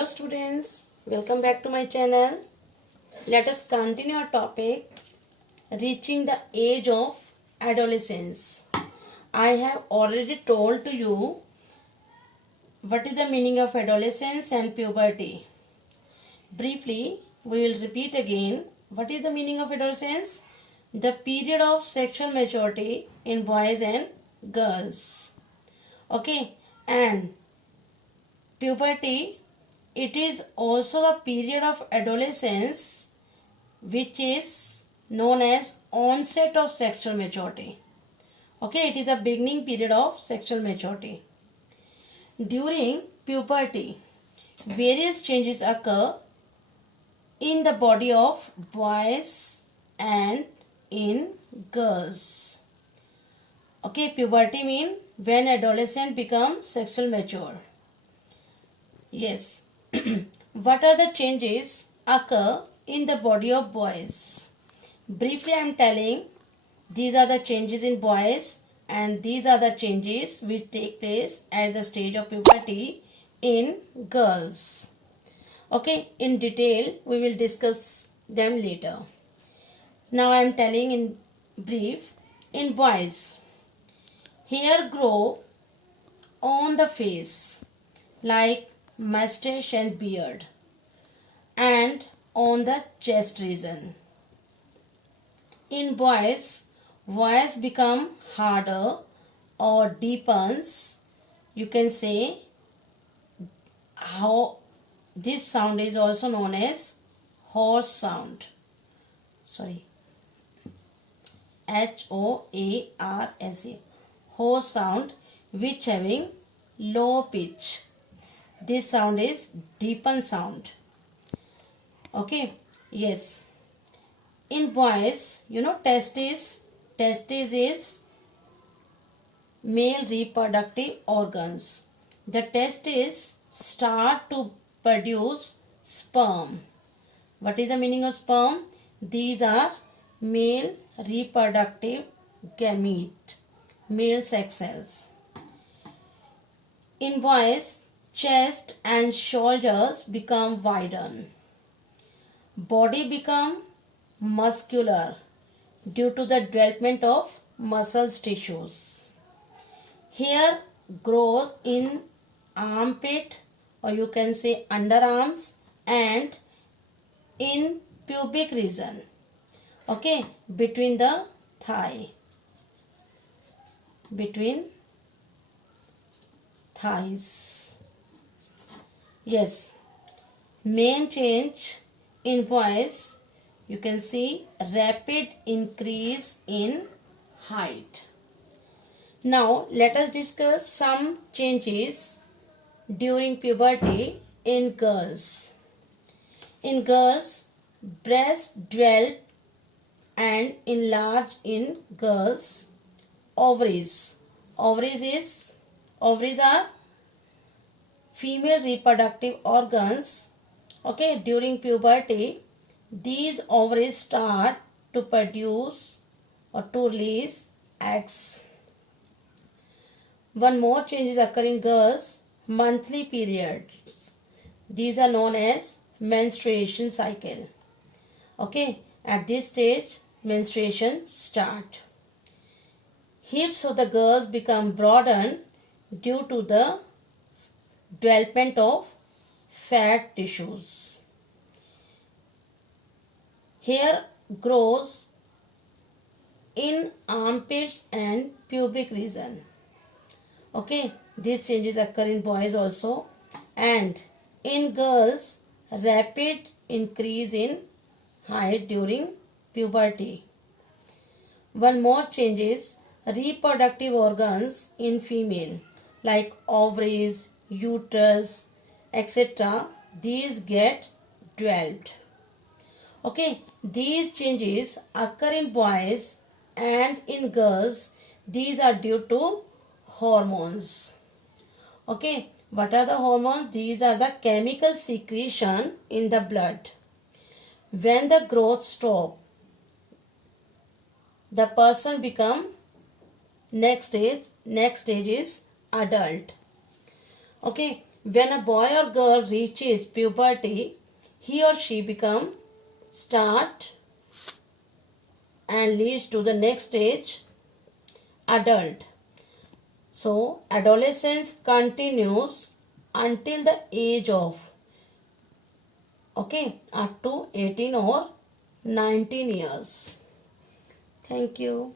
Hello students, welcome back to my channel. Let us continue our topic, reaching the age of adolescence. I have already told to you what is the meaning of adolescence and puberty. Briefly, we will repeat again what is the meaning of adolescence. The period of sexual maturity in boys and girls. Okay, and puberty, it is also a period of adolescence which is known as onset of sexual maturity. Okay, it is the beginning period of sexual maturity. During puberty, various changes occur in the body of boys and in girls. Okay, puberty means when adolescent becomes sexual mature. Yes. What are the changes occur in the body of boys? Briefly, I am telling these are the changes in boys and these are the changes which take place at the stage of puberty in girls. Okay, in detail we will discuss them later. Now I am telling in brief. In boys, hair grow on the face like mustache and beard and on the chest region. In boys, voice become harder or deepens. You can say how this sound is also known as hoarse sound. Sorry, H-O-A-R-S-E, hoarse sound, which having low pitch. This sound is deepen sound. Okay, yes. In boys, testes is male reproductive organs. The testes start to produce sperm. What is the meaning of sperm? These are male reproductive gamete, male sex cells. In boys, chest and shoulders become widen. Body become muscular due to the development of muscles tissues. Hair grows in armpit, or you can say underarms, and in pubic region. Okay, between the thigh. Between thighs. Yes, main change in boys, you can see rapid increase in height. Now let us discuss some changes during puberty in girls. In girls, breasts develop and enlarge in girls. Ovaries are female reproductive organs. Okay, during puberty, these ovaries start to produce or to release eggs. One more change is occurring in girls, monthly periods. These are known as menstruation cycle. Okay, at this stage, menstruation start. Hips of the girls become broadened due to the development of fat tissues. Hair grows in armpits and pubic region. Okay, these changes occur in boys also, and in girls, rapid increase in height during puberty. One more change is reproductive organs in female like ovaries, uterus, etc. These get developed. Okay, these changes occur in boys and in girls. These are due to hormones. Okay, what are the hormones? These are the chemical secretion in the blood. When the growth stops, the person become next stage is adult. Okay, When a boy or girl reaches puberty, he or she become start and leads to the next stage, adult. So adolescence continues until the age of up to 18 or 19 years. Thank you.